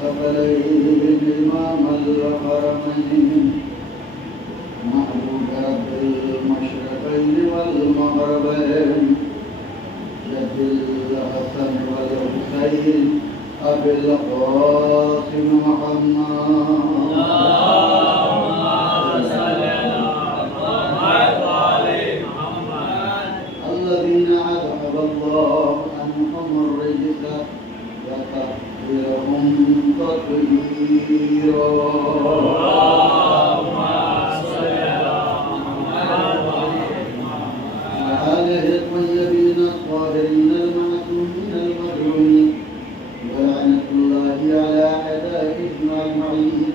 الثقلين إمام الحرمين محبوب رب المشرقين والمغربين جد الحسن والحسين أبي القاسم محمد الذين أذهب الله عنهم الرجس وطهرهم تطهيرا وآله الطيبين الطاهرين المعصومين المظلومين ولعنة الله على أعدائهم أجمعين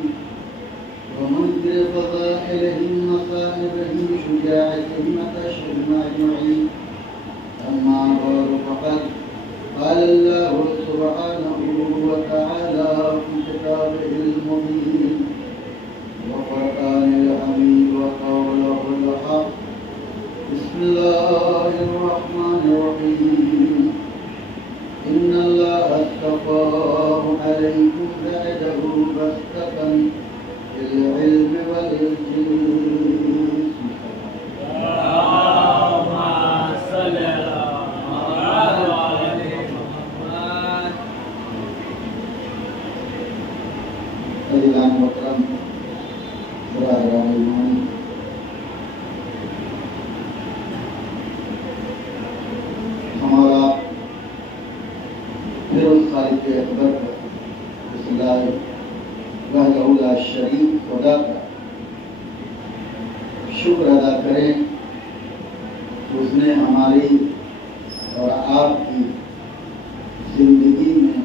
ومنكر فضائلهم مصائبهم شجاعتهم وكشفهم أجمعين أما بعد فقد قال الله سبحانه وتعالى في كتابه المبين وفرقان الحميد وقوله الحق بسم الله الرحمن الرحيم إن الله اصطفاه عليكم زاده بسطة في العلم والجسم عزیزان محترم برادران ایمان، ہمارا پھر اس خالق اکبر کا بسم اللہ وحدہ لا شریک خدا کا شکر ادا کریں کہ اس نے ہماری اور آپ کی زندگی میں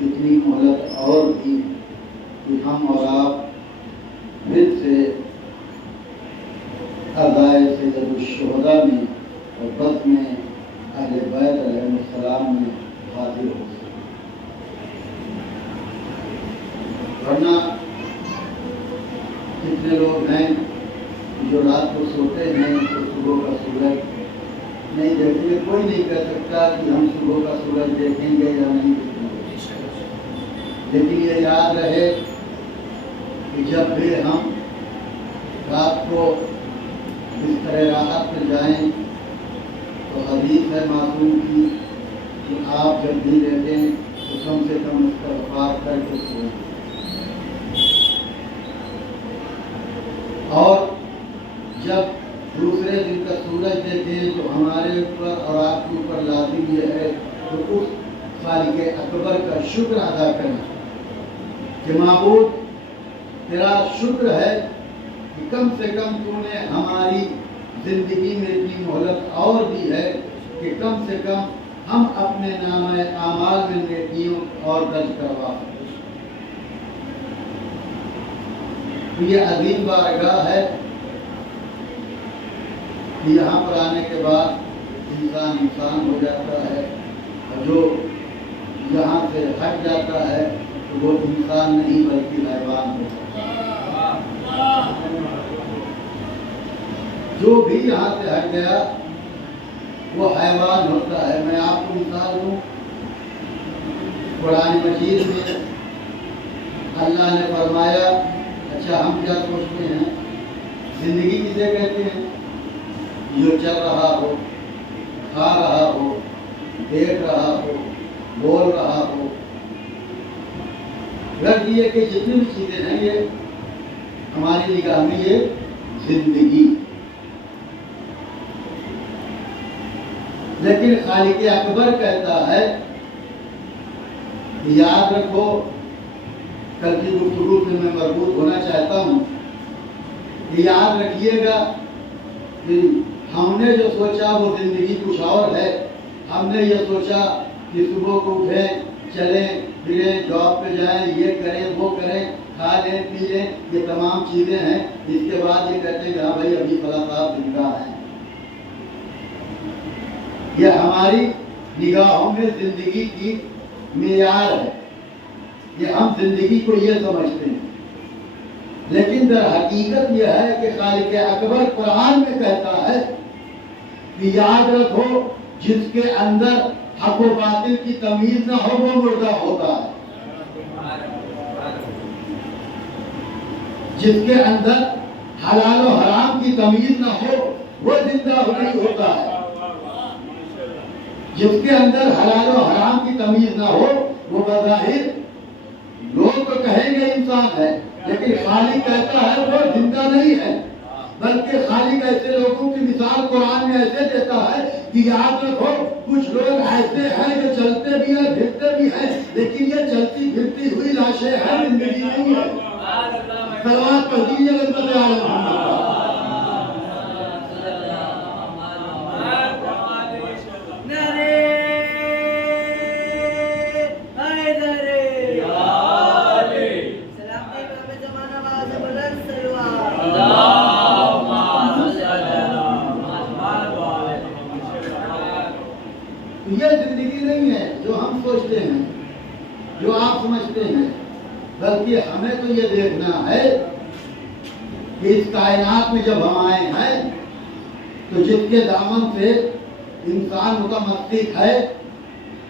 اتنی مہلت اور دی کہ ہم اور آپ پھر سے ادائے سید الشہداء میں اور بس میں اہل بیت علیہ السلام میں حاضر ہو سکے، ورنہ کتنے لوگ ہیں جو رات کو سوتے ہیں تو صبح کا سورج نہیں دیکھتے. کوئی نہیں کہہ سکتا کہ ہم صبح کا سورج دیکھیں گے یا نہیں دیکھیں گے، لیکن یہ یاد رہے کہ جب بھی ہم رات کو بستر راحت پہ جائیں تو حدیث ہے معصوم کی کہ آپ جب بھی لیٹیں تو کم سے کم استغفار کر کے سوئیں، اور جب دوسرے دن کا سورج دیکھیں تو ہمارے اوپر اور آپ کے اوپر لازم یہ ہے کہ اس خالق اکبر کا شکر ادا کریں کہ معبود تیرا شکر ہے کہ کم سے کم تو نے ہماری زندگی میں اتنی مہلت اور دی ہے کہ کم سے کم ہم اپنے نامہ اعمال میں نیکیوں اور درج کروا سکیں. یہ عظیم بارگاہ ہے کہ یہاں پر آنے کے بعد انسان ہو جاتا ہے، اور جو یہاں سے ہٹ جاتا ہے تو وہ انسان نہیں بلکہ حیوان ہوتا ہے. جو بھی یہاں سے ہٹ گیا وہ حیوان ہوتا ہے. میں آپ کو مثال دوں، قرآن مجید میں اللہ نے فرمایا، اچھا ہم کیا سوچتے ہیں زندگی کسے کہتے ہیں؟ جو چل رہا ہو، کھا رہا ہو، دیکھ رہا ہو، بول رہا ہو. غرض یہ کہ جتنی بھی چیزیں ہیں یہ ہماری نگاہ میں یہ زندگی. لیکن خالق اکبر کہتا ہے یاد رکھو، کل کی گفتگو سے میں مربوط ہونا چاہتا ہوں کہ یاد رکھیے گا کہ ہم نے جو سوچا وہ زندگی کچھ اور ہے. ہم نے یہ سوچا کہ صبح کو اٹھیں، چلیں پھریں، جاب پہ جائیں، یہ کریں وہ کریں، کھا لیں پی لیں، یہ تمام چیزیں ہیں. اس کے بعد یہ کہتے ہیں کہ ہاں بھائی ابھی فلاں صاحب زندہ ہیں. یہ ہماری نگاہوں میں زندگی کی معیار ہے، یہ ہم زندگی کو یہ سمجھتے ہیں. لیکن در حقیقت یہ ہے کہ خالق اکبر قرآن میں کہتا ہے کہ یاد رکھو جس کے اندر حق و باطل کی تمیز نہ ہو وہ مردہ ہوتا ہے. جس کے اندر حلال و حرام کی تمیز نہ ہو وہ زندہ نہیں ہوتا ہے. جس کے اندر حلال و حرام کی تمیز نہ ہو وہ بظاہر لوگ تو کہیں گے انسان ہے، لیکن خالق کہتا ہے وہ زندہ نہیں ہے. بلکہ خالق ایسے لوگوں کی مثال قرآن میں ایسے دیتا ہے کہ یاد رکھو کچھ لوگ ایسے ہیں جو چلتے بھی ہیں پھرتے بھی ہیں، لیکن یہ چلتی پھرتی ہوئی لاشیں ہیں، زندگی نہیں ہے. صلوات پڑھ دیجیے غربت عالم محمد کا. یہ زندگی نہیں ہے جو ہم سوچتے ہیں، جو آپ سمجھتے ہیں، بلکہ ہمیں تو یہ دیکھنا ہے کہ اس کائنات میں جب ہم آئے ہیں تو جس کے دامن سے انسان متمسک ہے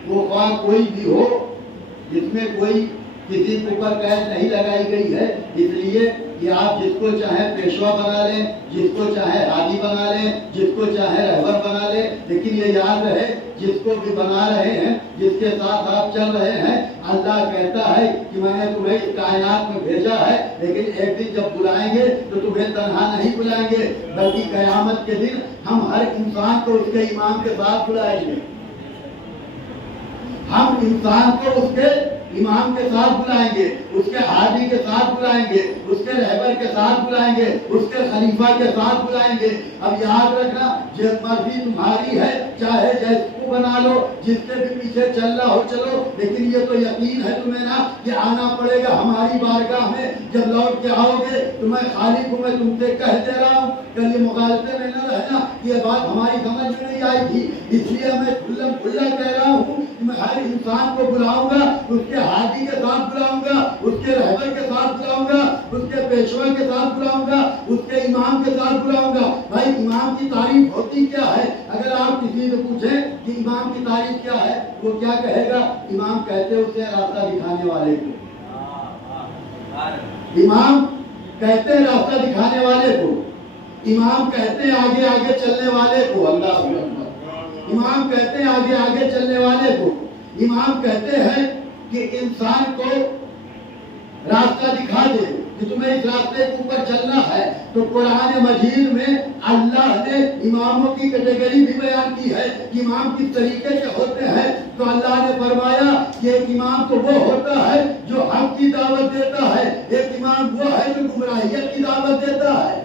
وہ خواہ کوئی بھی ہو، جس میں کوئی کسی کے اوپر قید نہیں لگائی گئی ہے. اس لیے کہ آپ جس کو چاہے پیشوا بنا لیں، جس کو چاہے ہادی بنا لیں، جس کو چاہے رہبر بنا لیں، لیکن یہ یاد رہے جس کو بھی بنا رہے ہیں، جس کے ساتھ آپ چل رہے ہیں، اللہ کہتا ہے کہ میں نے تمہیں اس کائنات میں بھیجا ہے، لیکن ایک دن جب بلائیں گے تو تمہیں تنہا نہیں بلائیں گے، بلکہ قیامت کے دن ہم ہر انسان کو اس کے امام کے ساتھ بلائیں گے. ہم انسان کو اس کے امام کے ساتھ بلائیں گے، اس کے ہادی کے ساتھ بلائیں گے، اس کے رہبر کے ساتھ بلائیں گے، اس کے خلیفہ کے ساتھ بلائیں گے. اب یاد رکھنا یہ مرضی تمہاری ہے، چاہے جیسے کو بنا لو، جس کے بھی پیچھے چلنا ہو چلو، لیکن یہ تو یقین ہے تمہیں نا کہ آنا پڑے گا ہماری بارگاہ میں. جب لوٹ کے آؤ گے تو میں خالق ہوں، میں تم سے کہہ دے رہا ہوں، کل یہ مغالطے میں نہ رہنا کہ یہ بات ہماری سمجھ میں نہیں آئی تھی، اس لیے میں کھلا کہہ رہا ہوں کہ میں ہر انسان کو بلاؤں گا، اس کے ہادی کے ساتھ بلاؤں گا، اس کے رہبر کے ساتھ بلاؤں گا، اس کے پیشوا کے ساتھ بلاؤں گا، اس کے امام کے ساتھ بلاؤں گا. بھائی امام کی تعریف ہوتی کیا ہے؟ اگر آپ کسی سے پوچھیں کہ امام کی تعریف کیا ہے، وہ کیا کہے گا؟ امام کہتے ہیں اسے راستہ دکھانے والے کو. امام کہتے ہیں راستہ دکھانے والے کو، امام کہتے ہیں آگے آگے چلنے والے کو. اللہ اکبر. امام کہتے ہیں آگے آگے چلنے والے کو. امام کہتے ہیں کہ انسان کو راستہ دکھا دے کہ تمہیں اس راستے کے اوپر چلنا ہے. تو قرآن مجید میں اللہ نے اماموں کی کیٹیگری بھی بیان کی ہے کہ امام کس طریقے کے ہوتے ہیں. تو اللہ نے فرمایا کہ ایک امام تو وہ ہوتا ہے جو حق کی دعوت دیتا ہے، ایک امام وہ ہے جو گمراہیت کی دعوت دیتا ہے.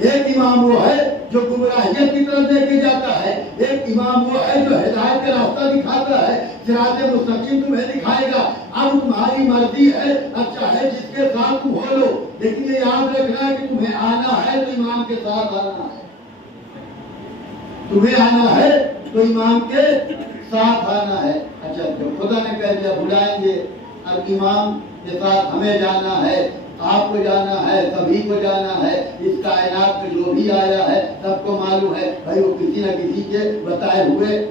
ایک امام وہ ہے جو گمراہیت کی طرف لے کے جاتا ہے، ایک امام وہ ہے جو ہدایت کا راستہ دکھاتا ہے، صراط مستقیم تمہیں دکھائے گا. اب تمہاری مرضی ہے، اب چاہے جس کے ساتھ تم ہو لو، لیکن یہ یاد رکھنا ہے کہ تمہیں آنا ہے تو امام کے ساتھ آنا ہے. تمہیں آنا ہے تو امام کے ساتھ آنا ہے. اچھا جب خدا نے کہہ دیا بلائیں گے، اب امام کے ساتھ ہمیں جانا ہے، آپ کو جانا ہے، سبھی کو جانا ہے. اس کائنات میں جو بھی آیا ہے سب کو معلوم ہے بھائی وہ کسی نہ کسی کے بتائے ہوئے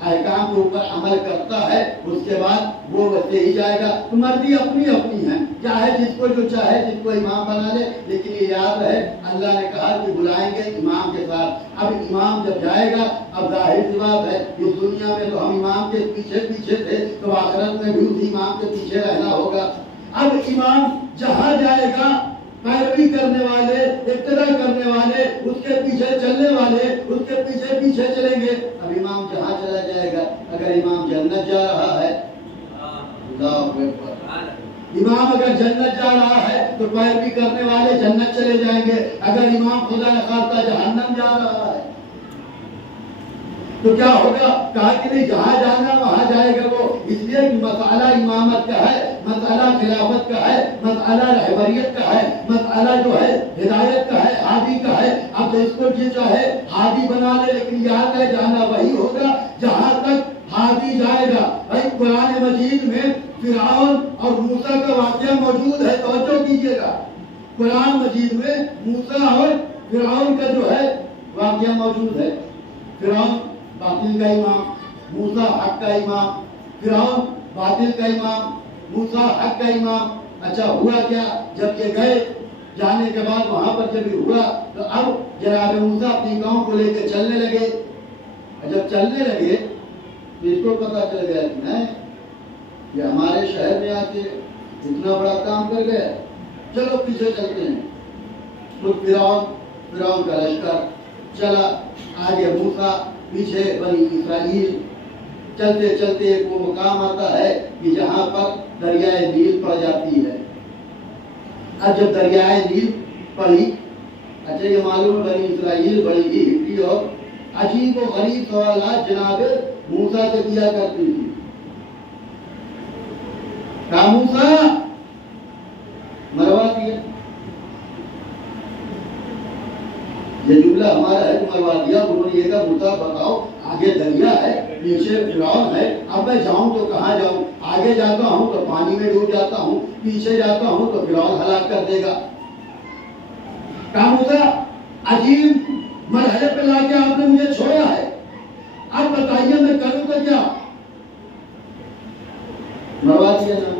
احکام کے اوپر عمل کرتا ہے، اس کے بعد وہ ویسے ہی جائے گا. تو مرضی اپنی اپنی ہے، چاہے جس کو جو چاہے جس کو امام بنا لے، لیکن یہ یاد ہے اللہ نے کہا کہ بلائیں گے امام کے ساتھ. اب امام جب جائے گا، اب ظاہر سی بات ہے اس دنیا میں تو ہم امام کے پیچھے پیچھے تھے، تو آخرت میں بھی اسی امام کے پیچھے رہنا ہوگا. اب امام جہاں جائے گا پیروی کرنے والے، اقتدا کرنے والے، اس کے پیچھے چلنے والے اس کے پیچھے پیچھے چلیں گے. اب امام جہاں چلا جائے گا، اگر امام جنت جا رہا ہے، اللہ اکبر، امام اگر جنت جا رہا ہے تو پیروی کرنے والے جنت چلے جائیں گے. اگر امام خدا نخواستہ جہنم جا رہا ہے تو کیا ہوگا؟ کہا کہ نہیں جہاں جانا وہاں جائے گا وہ. اس لیے کہ مسئلہ امامت کا ہے، مسئلہ خلافت کا ہے، مسئلہ رہبریت کا ہے، مسئلہ جو ہے ہدایت کا ہے، ہادی کا ہے. اب اس کو جو چاہے ہادی بنا لے، لیکن یاد ہے جانا وہی ہوگا جہاں تک ہادی جائے گا. بھائی قرآن مجید میں فرعون اور موسیٰ کا واقعہ موجود ہے، توجہ کیجیے گا. قرآن مجید میں موسیٰ اور فرعون کا جو ہے واقعہ موجود ہے. فرعون باطل کا امام، موسیٰ حق کا امام. فرعون باطل کا امام، موسیٰ حق کا امام. اچھا ہوا کیا؟ جب یہ گئے جانے کے بعد وہاں پر جب ہوا تو اب جناب موسیٰ اپنی قوم کو لے کے چلنے لگے. جب چلنے لگے تو اس کو پتا چل گیا کہ نہیں یہ ہمارے شہر میں آ کے اتنا بڑا کام کر گیا، چلو پیچھے چلتے ہیں. تو فرعون کا لشکر چلا آگے، موسیٰ پیچھے، بنی اسرائیل. چلتے چلتے ایک وہ مقام آتا ہے کہ جہاں پر دریائے نیل پڑ جاتی ہے. اب جب دریائے نیل پڑی، اچھا یہ معلوم ہے بنی اسرائیل بڑی ہی ہٹی اور عجیب و غریب سوالات جناب موسیٰ سے کیا کرتی تھی. کہا موسیٰ مروا دیا، یہ جملہ ہمارا ہے، مروا دیا. انہوں نے یہ کہا موسیٰ بتاؤ آگے دریا ہے، پیچھے فرعون ہے، اب میں جاؤں تو کہاں جاؤں؟ آگے جاتا ہوں تو پانی میں ڈوب جاتا ہوں، پیچھے جاتا ہوں تو فرعون ہلاک کر دے گا. کہا موسیٰ عجیب مرحلے پہ لا کے آپ نے مجھے چھوڑا ہے، اب بتائیے میں کروں تو کیا؟ مروا دیا نا.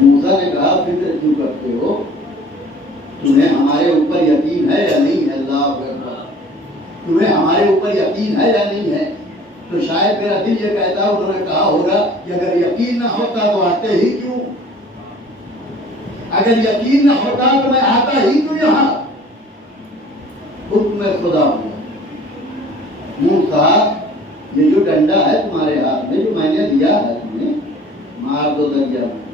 موسیٰ نے کہا فکر کیوں کرتے ہو؟ تمہیں ہمارے اوپر یقین ہے یا نہیں ہے؟ اللہ اکبر. تمہیں ہمارے اوپر یقین ہے یا نہیں ہے؟ تو شاید میرا دل یہ کہتا، انہوں نے کہا ہوگا کہ اگر یقین نہ ہوتا تو آتے ہی کیوں؟ اگر یقین نہ ہوتا تو میں آتا ہی کیوں یہاں؟ حکم خدا ہوا. موسیٰ یہ جو ڈنڈا ہے تمہارے ہاتھ میں، جو میں نے دیا ہے تمہیں، مار دو دریا میں.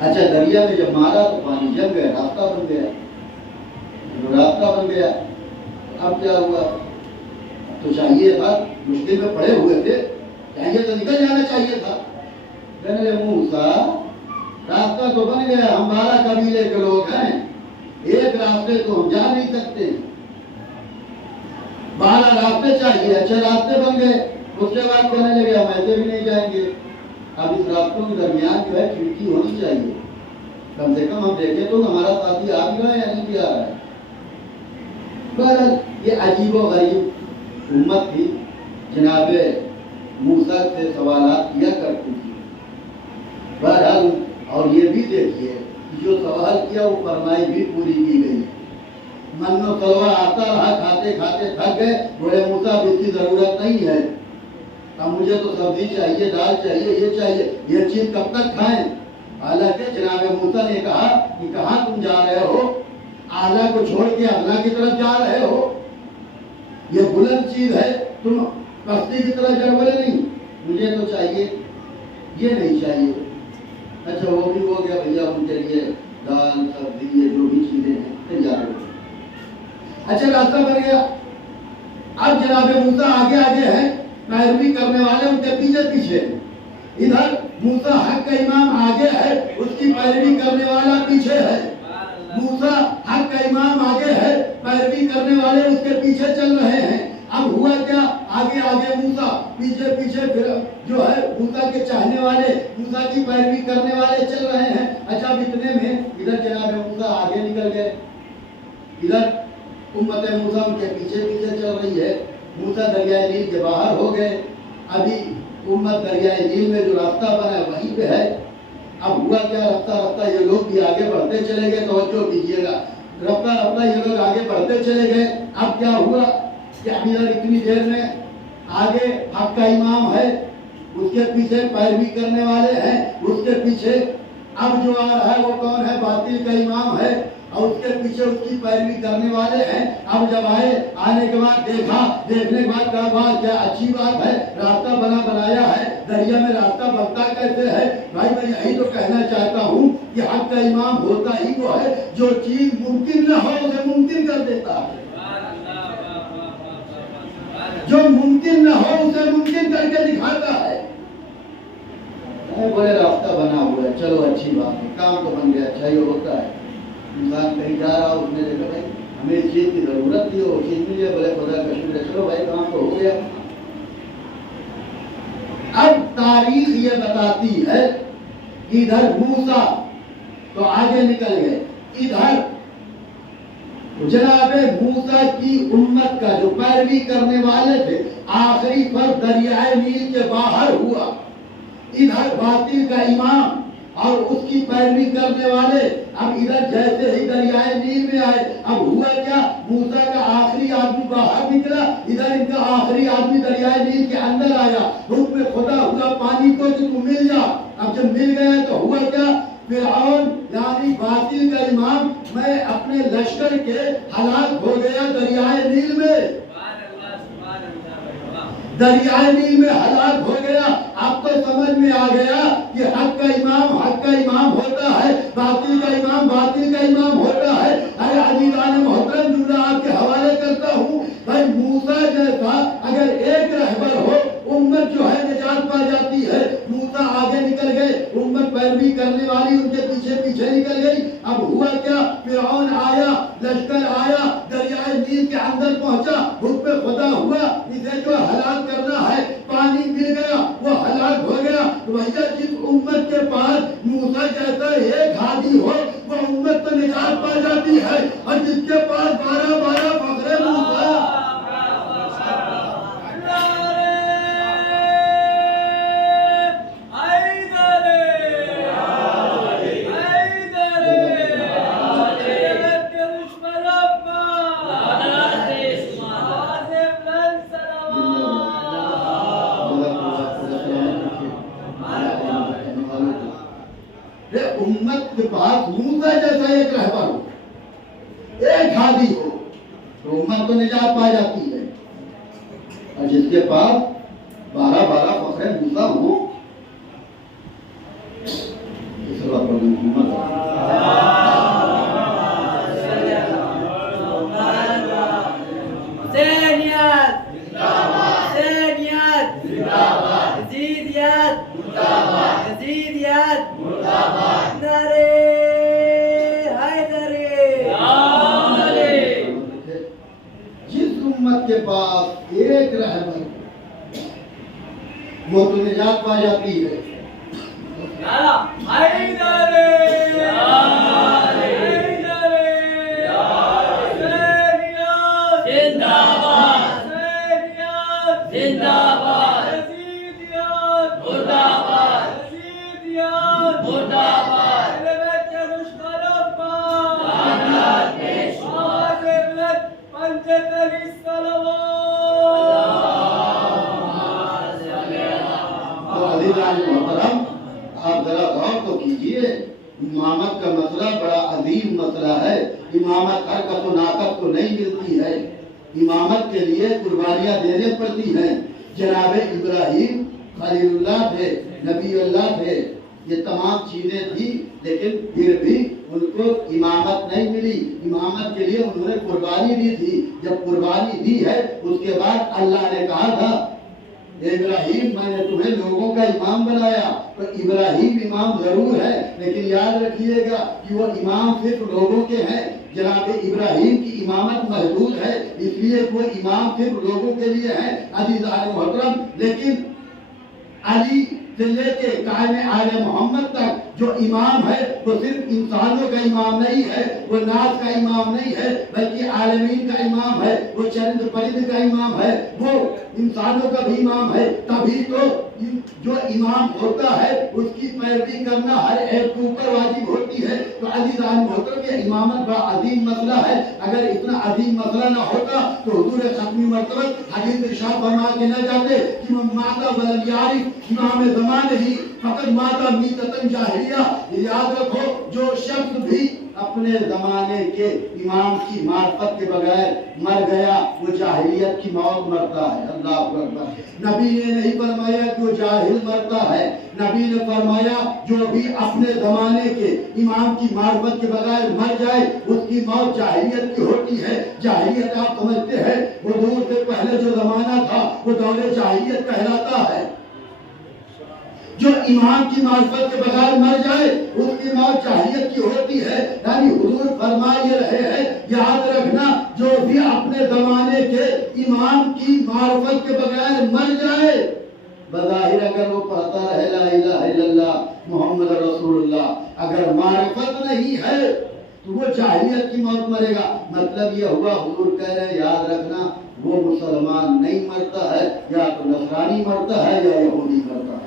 اچھا دریا میں جب مارا تو پانی جم گیا، راستہ بن گیا. راستہ بن گیا اب کیا ہوا؟ تو چاہیے تھا، مشکل میں پڑے ہوئے تھے، چاہیے تو نکل جانا چاہیے تھا. کہنے لگے موسیٰ راستہ تو بن گیا، ہم 12 قبیلے کے لوگ ہیں، ایک راستے کو ہم جا نہیں سکتے، 12 راستے چاہیے. اچھے راستے بن گئے. اس کے بعد کہنے لگے ہم ایسے بھی نہیں جائیں گے، اب اس راستوں کے درمیان جو ہے کھڑکی ہونی چاہیے، کم سے کم ہم دیکھیں تو ہمارا ساتھی آ بھی رہا ہے یا نہیں بھی آ رہا ہے. بہرحال یہ عجیب و غریب امت تھی، جناب موسیٰ سے سوالات کیا کرتی تھی. بہرحال اور یہ بھی دیکھیے جو سوال کیا وہ فرمائی بھی پوری کی گئی. من و سلوا آتا رہا، کھاتے کھاتے تھک گئے، بولے موسیٰ اب اس کی ضرورت نہیں ہے، اب مجھے تو سبزی چاہیے، دال چاہیے، یہ چاہیے، یہ چیز کب تک کھائیں؟ حالانکہ جناب موسیٰ نے کہا کہ کہاں تم جا رہے ہو؟ اعلیٰ کو چھوڑ کے ادنیٰ کی طرف جا رہے ہو؟ یہ بلند چیز ہے، تم پستی کی طرف جا. بولے نہیں مجھے تو چاہیے، یہ نہیں چاہیے. اچھا وہ بھی ہو گیا بھیا، ان کے لیے دال سبزی یہ جو بھی چیزیں ہیں تیار ہو. اچھا راستہ بن گیا. اب جناب موسیٰ آگے آگے ہیں، پیروی کرنے والے ان کے پیچھے پیچھے. ادھر موسیٰ حق کا امام آگے ہے، اس کی پیروی کرنے والا پیچھے ہے. موسیٰ حق کا امام آگے ہے، پیروی کرنے والے اس کے پیچھے چل رہے ہیں. اب ہوا کیا؟ آگے آگے موسیٰ، پیچھے پیچھے پھر جو ہے موسیٰ کے چاہنے والے، موسیٰ کی پیروی کرنے والے چل رہے ہیں. اچھا اب اتنے میں ادھر جناب موسیٰ آگے نکل گئے، ادھر امت موسیٰ ان کے پیچھے پیچھے چل رہی ہے. موسیٰ دریائے نیل کے باہر ہو گئے. ابھی امت دریائے نیل میں جو راستہ بنا ہے وہیں پہ ہے. اب ہوا کیا؟ رفتہ رفتہ یہ لوگ بھی آگے بڑھتے چلے گئے. توجہ کیجیے گا، رفتہ رفتہ یہ لوگ آگے بڑھتے چلے گئے. اب کیا ہوا کہ ابھی اتنی دیر میں آگے حق کا امام ہے، اس کے پیچھے پیروی کرنے والے ہیں، اس کے پیچھے اب جو آ رہا ہے وہ کون ہے؟ باطل کا امام ہے، اور اس کے پیچھے اس کی پیروی کرنے والے ہیں. اب جب آئے، آنے کے بعد دیکھا، دیکھنے کے بعد کہا واہ کیا اچھی بات ہے، راستہ بنایا ہے. دریا میں راستہ بنتا کیسے ہے؟ بھائی میں یہی تو کہنا چاہتا ہوں کہ حق کا امام ہوتا ہی وہ ہے جو چیز ممکن نہ ہو اسے ممکن کر دیتا ہے، جو ممکن نہ ہو اسے ممکن کر کے دکھاتا ہے. بولے راستہ بنا ہوا ہے، چلو اچھی بات ہے، کام تو بن گیا. اچھا یہ ہوتا ہے، انسان کہیں جا رہا ہو، اس نے دیکھا بھائی ہمیں اس چیز کی ضرورت تھی، وہ چیز ملی ہے، بولے خدا کا شکر ہے، چلو بھائی کام تو ہو گیا. اب تاریخ یہ بتاتی ہے کہ ادھر موسیٰ تو آگے نکل گئے، ادھر جناب موسیٰ کی امت کا جو پیروی کرنے والے تھے آخری پر دریائے نیل کے باہر ہوا. ادھر باطل کا امام اور اس کی پیروی کرنے والے اب ادھر جیسے ہی دریائے نیل میں آئے، اب ہوا کیا، موسیٰ کا آخری آدمی باہر نکلا، ادھر ان کا آخری آدمی دریائے نیل کے اندر آیا، حکم خدا ہوا پانی کو کہ تم مل جا۔ اب جب مل گیا تو ہوا کیا، فرعون یعنی باطل کا امام میں اپنے لشکر کے ہلاک ہو گیا دریائے نیل میں، دریائے نیل میں ہلاک ہو گیا۔ اب تو سمجھ میں آ گیا کہ حق کا امام ہوتا ہے، باطل کا امام ہوتا ہے۔ ارے عزیزان محترم، جملہ آپ کے حوالے کرتا ہوں، بھائی موسیٰ جیسا اگر ایک رہبر ہو، امت جو ہے نجات پا جاتی ہے۔ موسیٰ آگے نکل گئے، امت پیروی کرنے والی ان کے پیچھے پیچھے نکل گئی۔ اب ہوا کیا، فرعون آیا، لشکر آیا، دریائے نیل کے اندر پہنچا، حکم خدا ہوا اسے جو ہلاک کرنا ہے، پانی مل گیا، وہ ہلاک ہو گیا۔ بھیا جس امت کے پاس موسیٰ جیسا ایک ہادی ہو، وہ امت تو نجات پا جاتی ہے، اور جس کے پاس 12 فخر موسیٰ، امت کے پاس موسیٰ جیسا ایک رہبر ہو، ایک ہادی ہو، تو امت تو نجات پا جاتی ہے۔ اور جس کے پاس 12 فخر موسیٰ ہو، اس وقت امت کے پاس ایک رہبر وہ تو نجات پا جاتی ہے۔ محترم آپ ذرا غور تو کیجئے، امامت کا مسئلہ بڑا عظیم مسئلہ ہے۔ امامت ہر کس و ناکس کو نہیں ملتی ہے، امامت کے لیے قربانیاں دینے پڑتی ہیں۔ جناب ابراہیم خلیل اللہ تھے، نبی اللہ تھے، یہ تمام چیزیں تھی، لیکن پھر بھی ان کو امامت نہیں ملی۔ امامت کے لیے انہوں نے قربانی دی تھی، جب قربانی دی ہے اس کے بعد اللہ نے کہا تھا ابراہیم میں نے تمہیں لوگوں کا امام بنایا، تو ابراہیم امام ضرور ہے، لیکن یاد رکھیے گا کہ وہ امام صرف لوگوں کے ہیں۔ جناب ابراہیم کی امامت محدود ہے، اس لیے وہ امام صرف لوگوں کے لیے ہیں عزیزان محترم۔ لیکن علی سے لے کے قائم آل محمد تک جو امام ہے وہ صرف انسانوں کا امام نہیں ہے، وہ ناس کا امام نہیں ہے، بلکہ عالمین کا امام ہے، وہ چرند پرند کا امام ہے، وہ انسانوں کا بھی امام ہے۔ تبھی تو جو امام ہوتا ہے اس کی پیروی کرنا ہر ایک کے اوپر واجب ہوتی ہے۔ تو عزیزان محترم، یہ امامت بڑا عظیم مسئلہ ہے۔ اگر اتنا عظیم مسئلہ نہ ہوتا تو حضور ختمی مرتبہ حدیث ارشاد فرما کے نہ جاتے کہ من مات ولم یعرف امام زمانہ ہی فقد مات میتۃ جاہلیہ۔ یاد رکھو، جو شخص بھی اپنے زمانے کے امام کی معرفت کے بغیر مر گیا وہ جاہلیت کی موت مرتا ہے۔ اللہ اکبر۔ نبی نے نہیں فرمایا کہ وہ جاہل مرتا ہے، نبی نے فرمایا جو بھی اپنے زمانے کے امام کی معرفت کے بغیر مر جائے اس کی موت جاہلیت کی ہوتی ہے۔ جاہلیت آپ سمجھتے ہیں حضور سے پہلے جو زمانہ تھا وہ دور جاہلیت کہلاتا ہے۔ جو امام کی معرفت کے بغیر مر جائے اس کی موت جاہلیت کی ہوتی ہے۔ یعنی حضور فرما یہ رہے ہیں، یاد رکھنا جو بھی اپنے زمانے کے امام کی معرفت کے بغیر مر جائے، بظاہر اگر وہ پڑھتا رہے لا الہ الا اللہ محمد رسول اللہ، اگر معرفت نہیں ہے تو وہ جاہلیت کی موت مرے گا۔ مطلب یہ ہوا حضور کہہ رہے یاد رکھنا وہ مسلمان نہیں مرتا ہے، یا تو نصرانی مرتا ہے یا یہودی مرتا ہے۔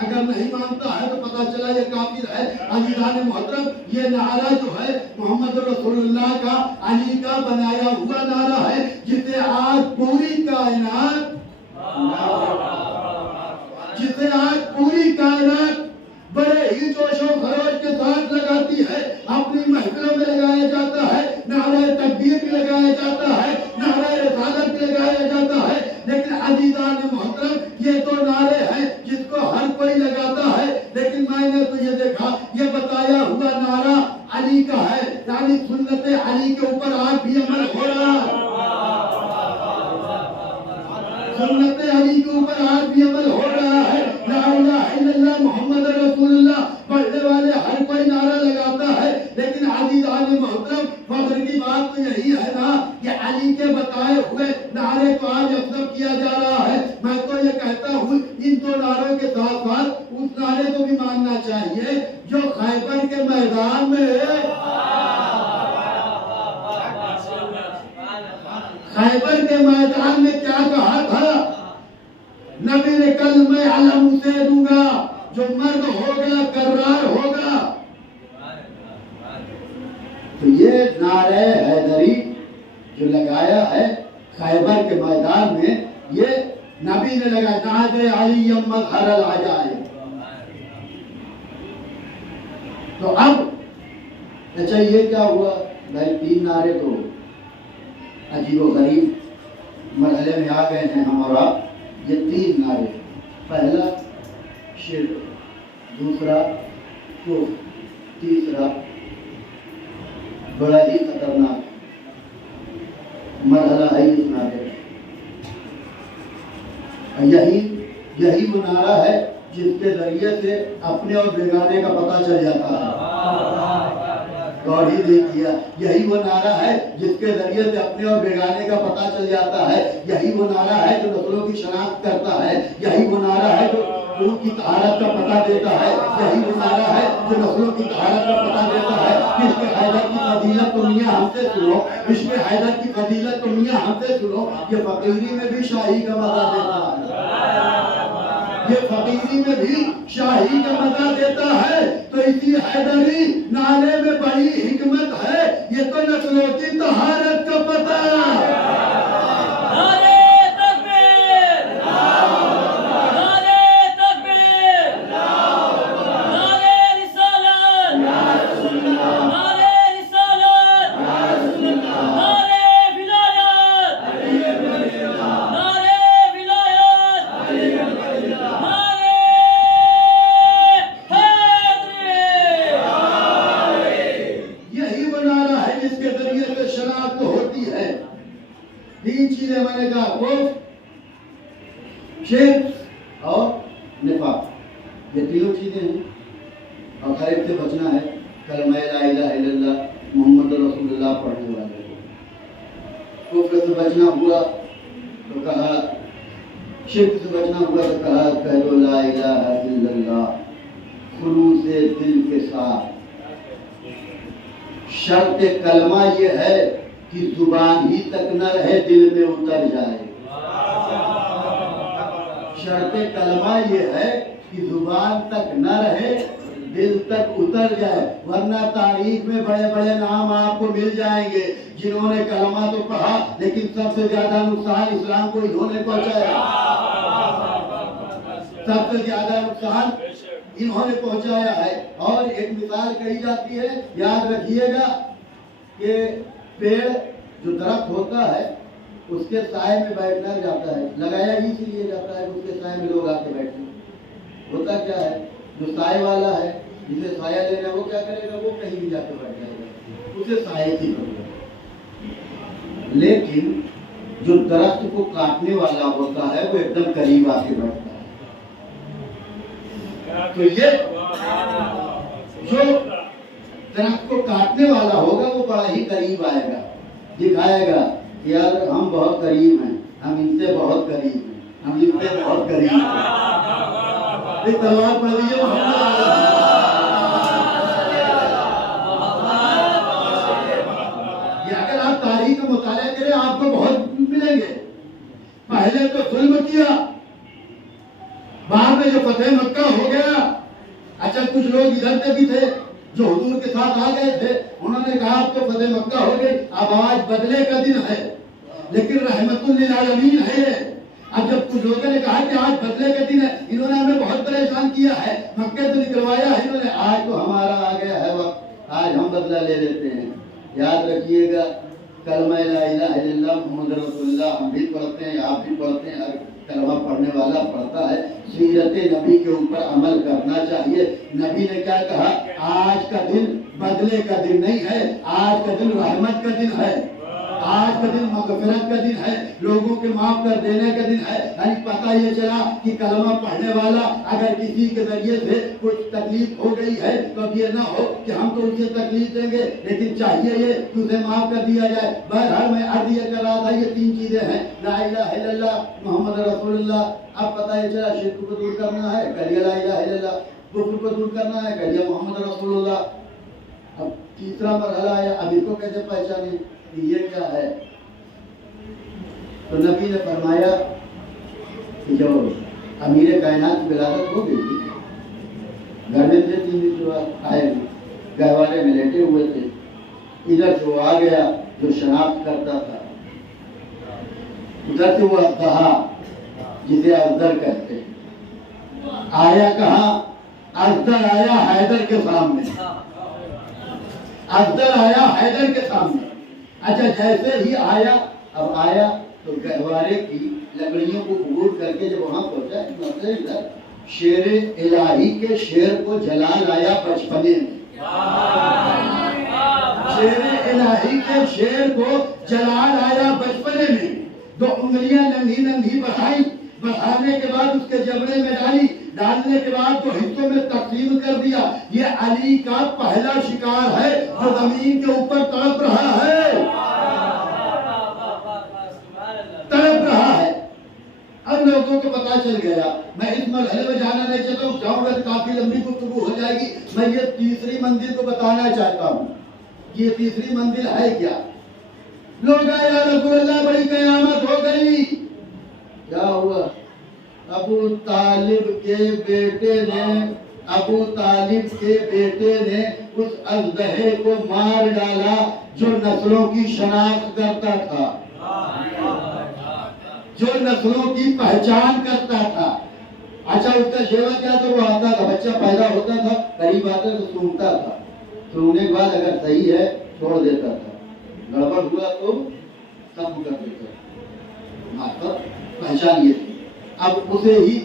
اگر نہیں مانتا ہے تو پتہ چلا یہ کافر ہے۔ عزیزان محترم، یہ نعرہ جو ہے محمد رسول اللہ کا، علی کا بنایا ہوا نعرہ ہے، جسے آج پوری کائنات بڑے ہی جوش و خروش کے ساتھ لگاتی ہے۔ اپنی محفلوں میں لگایا جاتا ہے، نعرہ تکبیر بھی لگایا جاتا ہے، نعرہ رسالت بھی لگایا جاتا ہے۔ لیکن عزیزان محترم، یہ تو نعرے ہیں جس کو ہر کوئی لگاتا ہے، لیکن میں نے تو یہ دیکھا، یہ بتایا ہوا نعرہ علی کا ہے، یعنی سنت علی کے اوپر آج بھی عمل ہو رہا ہے۔ سنت علی کے اوپر آج بھی عمل ہو رہا ہے۔ لا الہ الا اللہ محمد رسول اللہ پڑھنے والے ہر کوئی نعرہ لگاتا ہے، لیکن عزیزان محترم، فخر کی بات تو یہی ہے نا کہ علی کے بتائے ہوئے نعرے کو آج افضل کیا جا رہا ہے۔ میں تو یہ کہتا ہوں، ان دو نعروں کے ساتھ ساتھ اس نعرے کو بھی ماننا چاہیے جو خیبر کے میدان میں کیا کہا تھا؟ نبی نے کل میں علم اسے دوں گا، جو مرد ہوگا کرار ہوگا۔ تو یہ نعرہ حیدری جو لگایا ہے خیبر کے میدان میں، یہ نبی نے لگایا، نعرہ علی مظہر العجائب۔ تو اب اچھا یہ کیا ہوا بھائی؟ تین نعرے تو عجیب و غریب مرحلے میں آ گئے ہیں ہم اور آپ۔ یہ تین نعرے، پہلا شرک، دوسرا کفر، تیسرا بڑا ہی خطرناک مرحلہ ہے اس نعرے کا۔ یہی وہ نعرہ ہے جس کے ذریعے سے اپنے اور بیگانے کا پتہ چل جاتا ہے۔ غور ہی نہیں کیا، یہی وہ نعرہ ہے جس کے ذریعے سے اپنے اور بیگانے کا پتہ چل جاتا ہے۔ یہی وہ نعرہ ہے جو نسلوں کی شناخت کرتا ہے۔ یہی وہ نعرہ ہے جو روح کی طہارت کا پتہ دیتا ہے۔ یہی وہ نعرہ ہے جو نسلوں کی طہارت کا پتہ دیتا ہے۔ عشق حیدر کی فضیلت تو میاں ہم سے سنو، عشق حیدر کی فضیلت تو میاں ہم سے سنو، یہ فقیری میں بھی شاہی کا مزہ دیتا ہے۔ یہ فقیری میں بھی شاہی کا مزہ دیتا ہے۔ تو اسی حیدری نعرے میں بڑی حکمت ہے، یہ تو نسلوں کی طہارت کا پتہ ہے۔ تین چیزیں میں نے کہا، کفر، شرک اور نفاق، یہ تینوں چیزیں ہیں۔ اور غیب سے بچنا ہے، کلمہ لا الہ الا اللہ محمد رسول اللہ پڑھنے والے کو۔ کفر سے بچنا ہوا تو کہا، شرک سے بچنا ہوا تو کہا کہہ دو لا الہ الا اللہ خلوص دل کے ساتھ۔ شرط کلمہ یہ ہے کہ زبان ہی تک نہ رہے، دل میں اتر جائے۔ شرط کلمہ یہ ہے کہ زبان تک نہ رہے، دل تک اتر جائے، ورنہ تاریخ میں بڑے بڑے نام آپ کو مل جائیں گے جنہوں نے کلمہ تو پڑھا لیکن سب سے زیادہ نقصان اسلام کو انہوں نے پہنچایا۔ سب سے زیادہ نقصان انہوں نے پہنچایا ہے۔ اور ایک مثال کہی جاتی ہے، یاد رکھیے گا کہ پیڑ جو درخت ہوتا ہے اس کے سائے میں بیٹھنا جاتا ہے، لگایا ہی اسی لیے جاتا ہے اس کے سائے میں لوگ آ کے بیٹھتے ہیں۔ ہوتا کیا ہے، جو سائے والا ہے جسے سایہ لینا وہ کیا کرے گا، وہ کہیں بھی جا کے بیٹھ جائے گا، اسے سائے کی ضرورت ہے۔ لیکن جو درخت کو کاٹنے والا ہوتا ہے وہ ایک دم قریب آ کے بیٹھتا ہے۔ تو یہ جو درخت کو کاٹنے والا ہوگا وہ بڑا ہی قریب آئے گا، دکھائے گا کہ یار ہم بہت قریب ہیں، ہم ان سے بہت قریب ہیں، ہم ان سے بہت قریب ہیں۔ ایک تلوار پڑھ لیجیے یہ اگر آپ تاریخ کا مطالعہ کریں آپ کو بہت ملیں گے۔ پہلے تو ظلم کیا، بعد میں جو فتح مکہ ہو گیا لوگ ادھر سے بھی تھے جو حضور کے ساتھ آ گئے تھے، انہوں نے کہا اب تو فتح مکہ ہو گئی، اب آج بدلے کا دن ہے، لیکن رحمت للعالمین ہے یہ۔ اب جب کچھ لوگوں نے کہا کہ آج بدلے کا دن ہے، انہوں نے ہمیں بہت پریشان کیا ہے، مکے سے نکلوایا ہے انہوں نے، آج تو ہمارا آ گیا ہے وقت، آج ہم بدلہ لے لیتے ہیں۔ یاد رکھیے گا کلمہ لا الہ الا اللہ محمد رسول اللہ ہم بھی پڑھتے ہیں، آپ بھی پڑھتے ہیں، ہر کلمہ پڑھنے والا پڑھتا ہے، سیرت نبی کے اوپر عمل کرنا چاہیے۔ نبی نے کیا کہا؟ آج کا دن بدلے کا دن نہیں ہے، آج کا دن رحمت کا دن ہے، آج کا دن مغفرت کا دن ہے، لوگوں کے معاف کر دینے کا دن ہے۔ یعنی پتہ یہ چلا کہ کلمہ پڑھنے والا اگر کسی کے ذریعے سے کچھ تکلیف ہو گئی ہے تو اب یہ نہ ہو کہ ہم تو اسے تکلیف دیں گے، لیکن چاہیے یہ کہ اسے معاف کر دیا جائے۔ بہرحال میں عرض یہ کر رہا تھا، یہ تین چیزیں ہیں، لا الہ الا اللہ محمد رسول اللہ۔ اب پتہ یہ چلا شرک کو دور کرنا ہے، کہیے لا الہ الا اللہ، کفر کو دور کرنا ہے، کہیے محمد رسول اللہ۔ اب تیسرا مرحلہ ہے، اب اس کو کیسے پہچانے کہ یہ کیا ہے؟ تو نبی نے فرمایا کہ جو امیر کائنات کی ولادت ہو گئی تھی، گھر میں تھے، 3 دن جو آئے گہوارے میں لیٹے ہوئے تھے، ادھر سے وہ آ گیا جو شناخت کرتا تھا، ادھر سے وہ اصطحا جسے افضل کہتے ہیں، آیا کہاں؟ افضل آیا حیدر کے سامنے، افضل آیا حیدر کے سامنے۔ اچھا جیسے ہی آیا، اب آیا تو گہوارے کی لکڑیوں کو عبور کر کے جب وہاں پہنچا، مسئلہ ادھر شیر الہی کے شیر کو جلا لایا بچپنے میں، شیر الہی کے شیر کو جلا لایا بچپنے میں، 2 انگلیاں ننھی ننھی بڑھائی، بڑھانے کے بعد اس کے جبڑے میں ڈالی، ڈالنے کے بعد 2 حصوں میں تقسیم کر دیا۔ یہ علی کا پہلا شکار ہے جو زمین کے اوپر تڑپ رہا ہے، تڑپ رہا ہے۔ اب لوگوں کو پتا چل گیا، میں اس مرحلے میں جانا نہیں چاہتا ہوں، جاؤں گا کافی لمبی گفتگو ہو جائے گی۔ میں یہ تیسری منزل کو بتانا چاہتا ہوں، یہ تیسری منزل ہے کیا؟ لوگ آئے یا رسول اللہ بڑی قیامت ہو گئی، کیا ہوا؟ ابو طالب کے بیٹے نے اس اژدہے کو مار ڈالا جو نسلوں کی شناخت کرتا تھا، جو نسلوں کی پہچان کرتا تھا۔ اچھا اس کا شیوا کیا تھا؟ وہ آتا تھا، بچہ پیدا ہوتا تھا، قریب آتا تو سونگتا تھا، سونگنے کے بعد اگر صحیح ہے چھوڑ دیتا تھا، گڑبڑ ہوا تو ختم کر دیتا تھا، پہچان یہ تھی۔ اب اسے ہی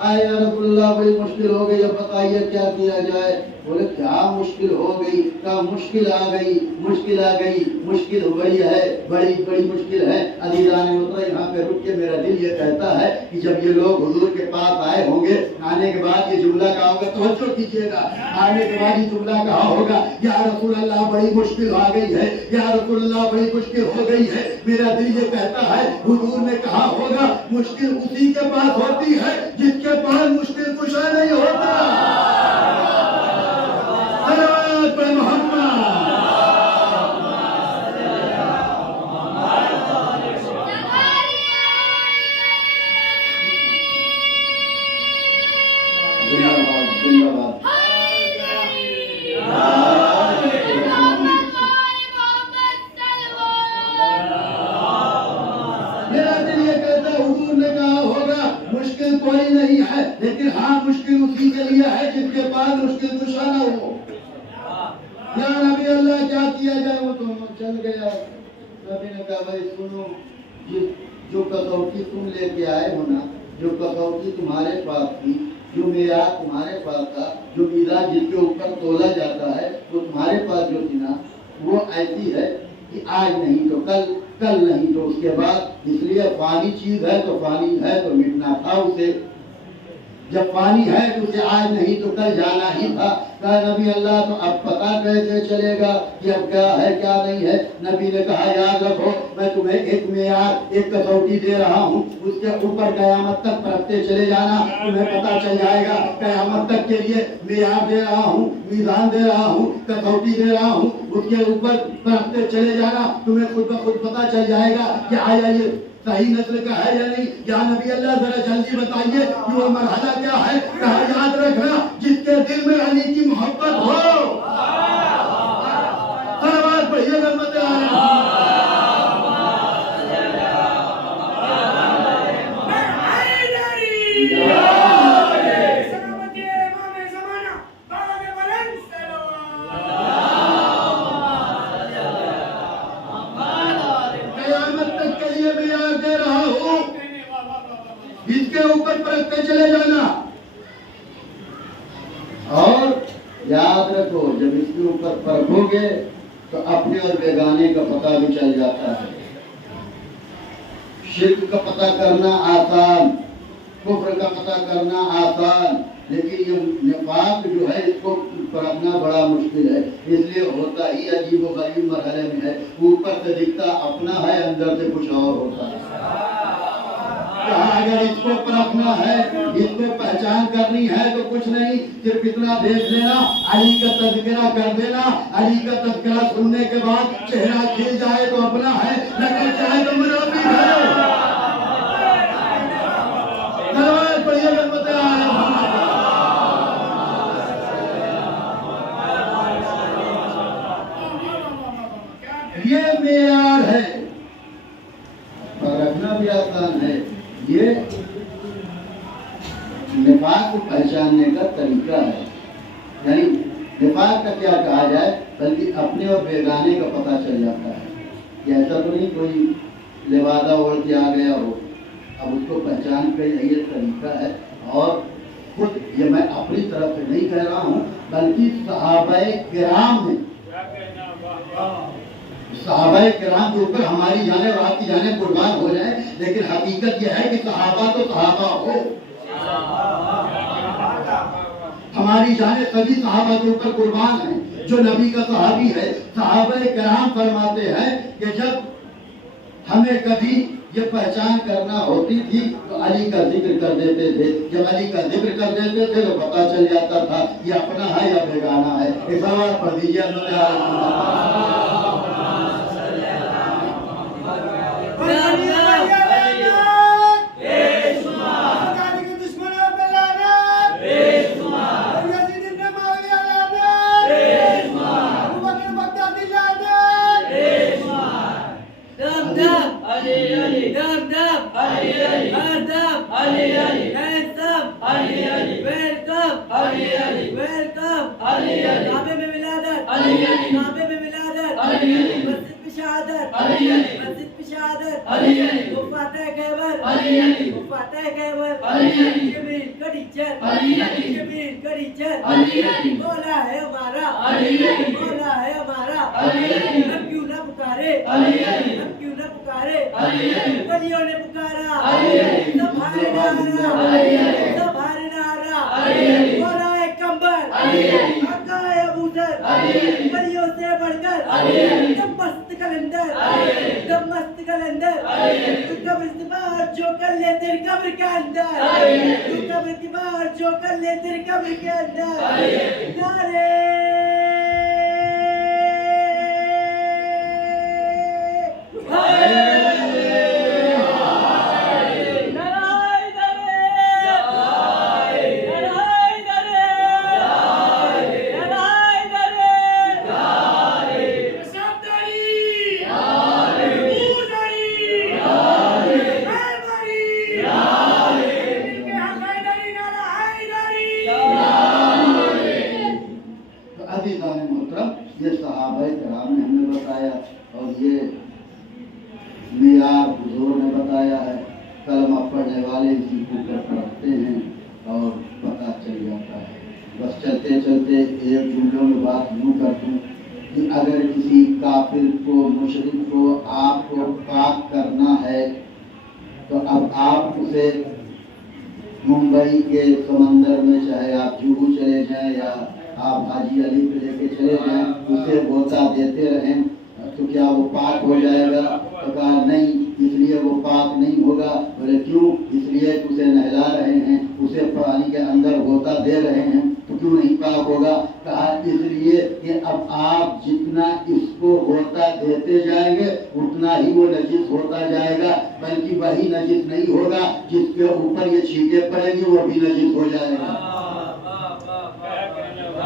آئے یا رسول اللہ بڑی مشکل ہو گئی، اب بتائیے کیا کیا جائے؟ بولے کیا مشکل ہو گئی؟ کیا مشکل آ گئی، مشکل آ گئی، مشکل ہو گئی ہے، بڑی بڑی مشکل ہے۔ عزیزان مطلع یہاں پہ رک کے میرا دل یہ کہتا ہے کہ جب یہ لوگ حضور کے پاس آئے ہوں گے، آنے کے بعد یہ جملہ کہا ہوگا، توجہ کیجیے گا، آنے کے بعد یہ جملہ کہا ہوگا، یا رسول اللہ بڑی مشکل آ گئی ہے، یا رسول اللہ بڑی مشکل ہو گئی ہے۔ میرا دل یہ کہتا ہے حضور نے کہا ہوگا مشکل اسی کے پاس ہوتی ہے جس کے پاس مشکل کشا نہیں ہوتا۔ کوئی نہیں ہے، لیکن ہاں مشکل اسی کے لیے ہے جس کے پاس مشکل کشا نہ ہو۔ یا نبی اللہ کیا کیا جائے؟ وہ تو چل گیا۔ نبی نے کہا بھائی سنو، جو کسوٹی تم لے کے آئے ہو نا، جو کسوٹی تمہارے پاس تھی، جو معیار تمہارے پاس تھا، جو میزان جس کے اوپر تولا جاتا ہے، وہ تمہارے پاس جو تھی نا، وہ ایسی ہے کہ آج نہیں تو کل، کل نہیں تو اس کے بعد۔ اس لیے فانی چیز ہے تو فانی ہے تو مٹنا تھا اسے، جب فانی ہے تو اسے آج نہیں تو کل جانا ہی تھا۔ کہا نبی اللہ تو اب پتہ کیسے چلے گا کہ اب کیا ہے کیا نہیں ہے؟ نبی نے کہا یاد رکھو میں تمہیں ایک معیار، ایک کسوٹی دے رہا ہوں، اس کے اوپر قیامت تک پرکھتے چلے جانا، تمہیں پتہ چل جائے گا۔ قیامت تک کے لیے معیار دے رہا ہوں، میزان دے رہا ہوں، کسوٹی دے رہا ہوں، اس کے اوپر پرکھتے چلے جانا، تمہیں خود بخود پتہ چل جائے گا کہ آیا یہ صحیح نسل کا ہے یا نہیں؟ یا نبی اللہ ذرا جلدی بتائیے کہ وہ مرحلہ کیا ہے؟ کہا یاد رکھنا جس کے دل میں علی کی محبت ہو، صلوات پڑھیے رحمت اس کے اوپر پرکھتے چلے جانا. اور یاد رکھو جب اس کے اوپر پرکھو گے تو اپنے اور بیگانے کا پتہ بھی چل جاتا ہے. شرک کا پتہ کرنا آسان، کفر کا پتہ کرنا آسان، لیکن یہ نفاق جو ہے اس کو پرکھنا بڑا مشکل ہے. اس لیے ہوتا ہی عجیب و غریب مرحلے میں ہے. اوپر سے دکھتا اپنا ہے، اندر سے کچھ اور ہوتا ہے. اگر اس کو پرکھنا ہے، اس کو پہچان کرنی ہے تو کچھ نہیں، صرف اتنا دیکھ لینا، علی کا تذکرہ کر دینا. علی کا تذکرہ سننے کے بعد چہرہ کھل جائے تو اپنا ہے، نہ چاہے تو منافق ہے. نماز پڑھیے رحمت یہ معیار ہے. پرکھنا بھی آسان ہے. یہ نفاق کو پہچاننے کا طریقہ ہے. یعنی نفاق کا کیا کہا جائے، بلکہ اپنے اور بیگانے کا پتہ چل جاتا ہے. یہ ایسا تو نہیں کوئی لبادہ اوڑھ کے آ گیا ہو. اب اس کو پہچان کا یہ طریقہ ہے. اور خود یہ میں اپنی طرف سے نہیں کہہ رہا ہوں، بلکہ صحابہ کرام نے، صحابہ کرام کے اوپر ہماری جانیں اور آپ کی جانیں قربان ہو جائیں، لیکن حقیقت یہ ہے کہ صحابہ تو صحابہ ہو. ہماری جانیں سبھی صحابہ کے اوپر قربان ہیں. جو نبی کا صحابی ہے، صحابہ کرام فرماتے ہیں کہ جب ہمیں کبھی یہ پہچان کرنا ہوتی تھی تو علی کا ذکر کر دیتے تھے. جب علی کا ذکر کر دیتے تھے تو پتہ چل جاتا تھا یہ اپنا ہے یا بیگانہ ہے. ایک سوال پڑھ دیجیے. ممبئی کے سمندر میں چاہے آپ جوہو چلے جائیں یا آپ حاجی علی پہ لے کے چلے جائیں، اسے غوطہ دیتے رہیں تو کیا وہ پاک ہو جائے گا؟ تو کہا نہیں، اس لیے وہ پاک نہیں ہوگا. بولے کیوں؟ اس لیے کہ اسے نہلا رہے ہیں، اسے پانی کے اندر غوطہ دے رہے ہیں، تو کیوں نہیں پاک ہوگا؟ کہا اس لیے کہ اب آپ جتنا اس کو غوطہ دیتے جائیں گے اتنا ہی وہ نجس ہوتا جائے گا، بلکہ وہی نجس نہیں ہوگا جس کے اوپر یہ چھینٹیں پڑیں گی وہ بھی نجس ہو جائے گا،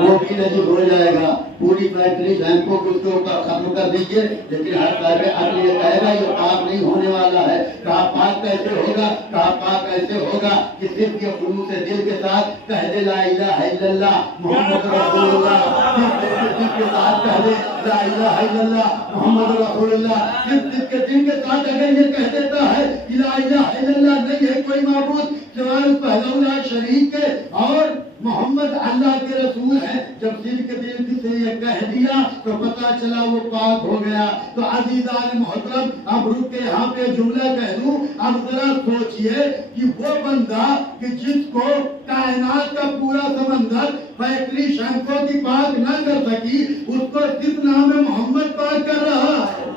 وہ بھی نجس ہو جائے گا۔ پوری فیکٹری شیمپو کو اس کے اوپر ختم کر دیجئے، لیکن ہر صاحب عقل یہ کہے گا یہ پاک نہیں ہونے والا ہے۔ کہا پاک کیسے ہوگا؟ کہا پاک ایسے ہوگا کہ صرف یہ خلوص دل کے ساتھ کہہ دے لا الہ الا اللہ محمد رسول اللہ، صرف دل کے ساتھ کہہ دے لا الہ الا اللہ محمد رسول اللہ، صرف دل کے ساتھ اگر یہ کہہ دیتا ہے لا الہ الا اللہ نہیں ہے کوئی معبود سوائے اس وحدہ لا شریک کے اور محمد اللہ کے رسول ہیں، جب دل کے دل سے یہ کہہ دیا تو پتا چلا وہ پاک ہو گیا۔ تو عزیزان محترم اب رک کے یہاں پہ جملہ کہہ دوں، اب ذرا سوچئے کہ وہ بندہ کہ جس کو کائنات کا پورا سمندر فیکٹری شیمپو کی پاک نہ کر سکی، اس کو کس نام محمد پاک کر رہا ہے۔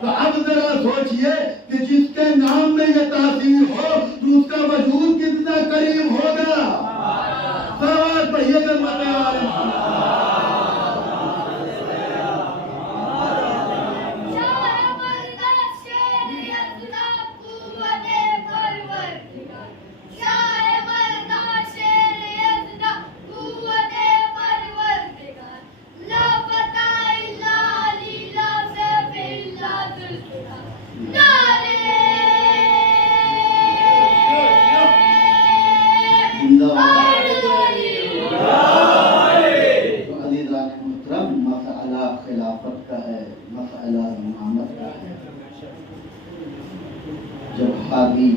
تو اب ذرا سوچئے کہ جس کے نام میں یہ تاثیر ہو تو اس کا وجود کتنا کریم ہوگا۔ سوال پڑھیے گا مانے والے خلافت کا ہے، مسئلہ امامت کا ہے۔ جب ہادی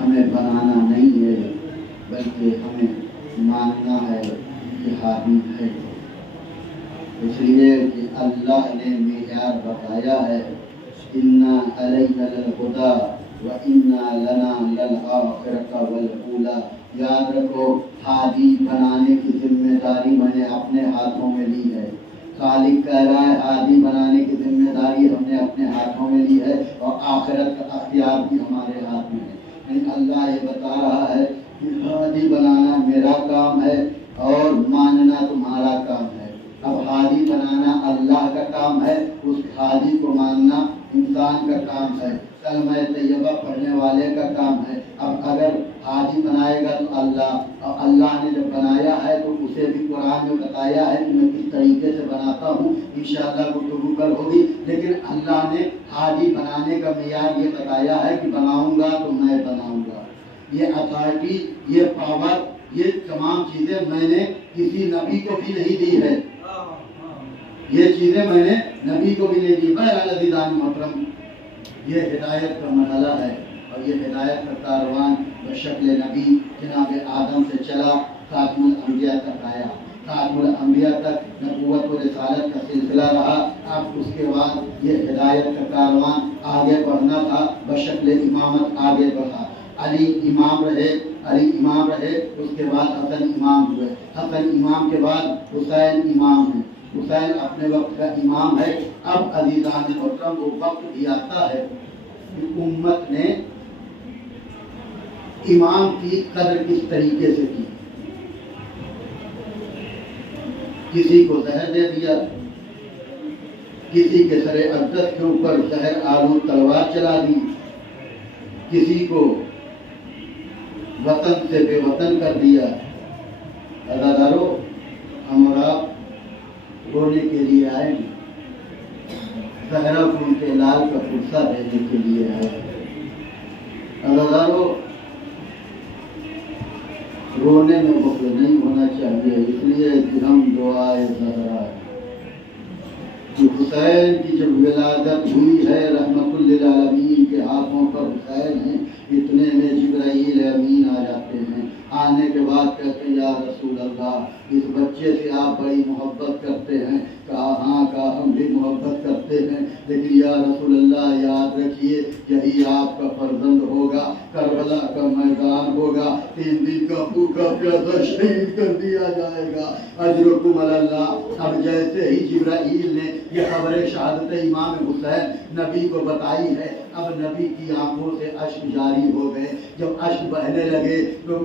ہمیں بنانا نہیں ہے بلکہ ہمیں ماننا ہے کہ ہادی ہے، اس لیے کہ اللہ نے معیار بتایا ہے اِنَّا عَلَيْنَا الْهُدَىٰ وَإِنَّا لَنَا لَلْآخِرَةَ وَالْأُولَىٰ۔ یاد رکھو ہادی بنانے کی ذمہ داری میں نے اپنے ہاتھوں میں لی ہے۔ خالق کہہ رہا ہے ہادی بنانے کی ذمہ داری ہم نے اپنے ہاتھوں میں لی ہے اور آخرت کا اختیار بھی ہمارے ہاتھ میں ہے۔ یعنی اللہ یہ بتا رہا ہے کہ ہادی بنانا میرا کام ہے اور ماننا تمہارا کام ہے۔ اب ہادی بنانا اللہ کا کام ہے، اس ہادی کو ماننا انسان کا کام ہے، کلمہ طیبہ پڑھنے والے کا کام ہے۔ اب اگر ہادی بنائے گا تو اللہ، اور اللہ نے جب بنایا ہے تو اسے بھی قرآن میں بتایا ہے کہ میں کس طریقے سے بناتا ہوں، انشاءاللہ گفتگو کر ہوگی، لیکن اللہ نے ہادی بنانے کا معیار یہ بتایا ہے کہ بناؤں گا تو میں بناؤں گا۔ یہ اتھارٹی، یہ پاور، یہ تمام چیزیں میں نے کسی نبی کو بھی نہیں دی ہے، یہ چیزیں میں نے نبی کو بھی نہیں دی۔ بہرحال عزیزان محترم یہ ہدایت کا مرحلہ ہے اور یہ ہدایت کا کاروان بشکل نبی جناب آدم سے چلا، خاتم الانبیاء تک آیا، خاتم الانبیاء تک نبوت و رسالت کا سلسلہ رہا۔ اب اس کے بعد یہ ہدایت کا کاروان آگے بڑھنا تھا، بشکل امامت آگے بڑھا۔ علی امام رہے، علی امام رہے، اس کے بعد حسن امام ہوئے، حسن امام کے بعد حسین امام ہیں، حسین اپنے وقت کا امام ہے۔ اب عزیزان محترم وہ وقت بھی آتا ہے کہ امت نے امام کی قدر کس طریقے سے کی۔ کسی کو زہر دے دیا، کسی کے سر اقدس کے اوپر زہر آلود تلوار چلا دی، کسی کو وطن سے بے وطن کر دیا۔ عزادارو ہم اور آپ رونے کے لیے آئے ہیں، زہرا کو ان کے لال کا فرصہ دینے کے لیے آئے ہیں۔ عزادارو رونے میں بخل نہیں ہونا چاہیے، اس لیے کہ ہم دعائے زہرا کہ حسین کی جب ولادت ہوئی ہے رحمت للعالمین کے ہاتھوں پر حسین ہیں، اتنے میں جبرائیل امین آ جاتے ہیں۔ آنے کے بعد کہتے ہیں یا رسول اللہ اس بچے سے آپ بڑی محبت کرتے ہیں۔ کہا ہاں، کہا ہم بھی محبت کرتے ہیں، لیکن یا رسول اللہ یاد رکھیے یہی آپ کا فرزند ہوگا، کربلا کا میدان ہوگا، 3 دن کا بھوکا پیاسا شہید کر دیا جائے گا، اجرکم علی اللہ۔ اب جیسے ہی جبرائیل نے یہ خبر شہادت امام حسین نبی کو بتائی ہے، اب نبی کی آنکھوں سے اشک جاری ہو گئے۔ جب اشک بہنے لگے تو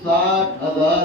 60,000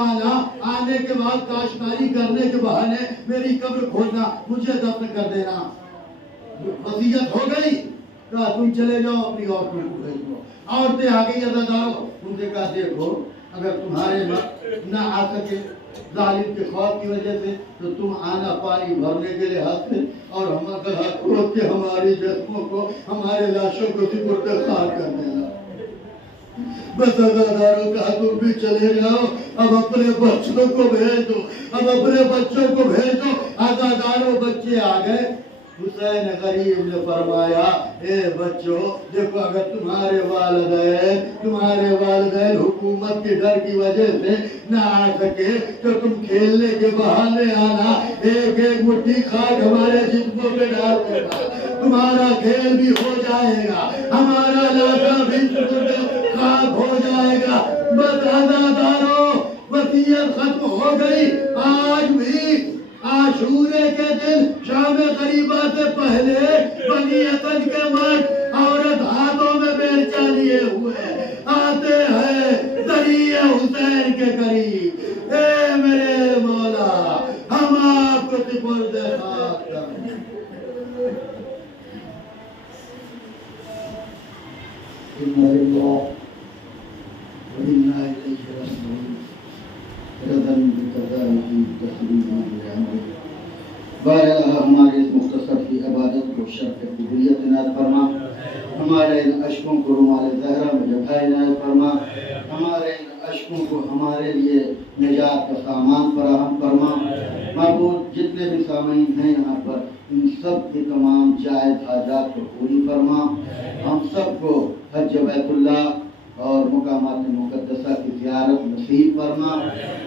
آنا, آنے کے بعد کاشتکاری کرنے کے بہانے میری قبر کھودنا, مجھے دفن کر دینا. وصیت ہو گئی, کہا تم چلے جاؤ اپنی عورتوں کو بھیج دو. عورتیں آ گئی عزاداروں, ان سے کہا دیکھو اگر تمہارے نہ آ سکے ظالم کے خوف کی وجہ سے تو تم آنا پانی بھرنے کے لحاظ سے اور ہم گڑھا کھود کے ہماری جسموں کو, ہمارے لاشوں کو سپرد خار کر دینا. بس عزاداروں کہا تم بھی چلے جاؤ, اب اپنے بچوں کو بھیج دو, اب اپنے بچوں کو بھیج دو. عزاداروں بچے آ گئے. حسین غریب نے فرمایا اے بچوں دیکھو اگر تمہارے والدین حکومت کے ڈر کی وجہ سے نہ آ سکے تو تم کھیلنے کے بہانے آنا, ایک ایک مٹھی خاک ہمارے جسموں پہ ڈال دینا, تمہارا کھیل بھی ہو جائے گا, ہمارا لاشا بھی خاک ہو جائے گا. بس عزاداروں وصیت ختم ہو گئی. آج بھی عاشورے کے دن شام غریبہ سے پہلے بنی اسد کے مرد عورت ہاتھوں میں بیلچا لیے ہوئے آتے ہیں ذریعہ حسین کے قریب. اے میرے مولا ہم آپ کو سپرد خاک کریں. اِنَّا لِلَّهِ وَإِنَّا إِلَيْهِ رَاجِعُونَ. بہرحال ہمارے اس مختصر کی عبادت کو شرف قبولیت عنایت فرما, ہمارے ان اشکوں کو رومال زہرا میں جگہ عنایت فرما, ہمارے ان اشکوں کو ہمارے لیے نجات کا سامان فراہم فرما. معبود جتنے بھی سامعین ہیں یہاں پر ان سب کی تمام جائز حاجات کو پوری فرما. ہم سب کو حج بیت اللہ اور مقامات مقدسہ کی زیارت نصیب فرما.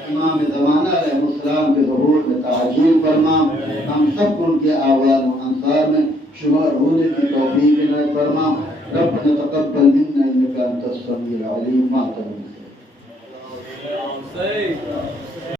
امام زمانہ علیہ السلام کے ظہور میں تعجیل فرما. ہم سب کو ان کے آوال و انصار میں شمار ہونے کی توفیق عنایت فرما. ربنا تقبل منا انك انت السميع العليم. ما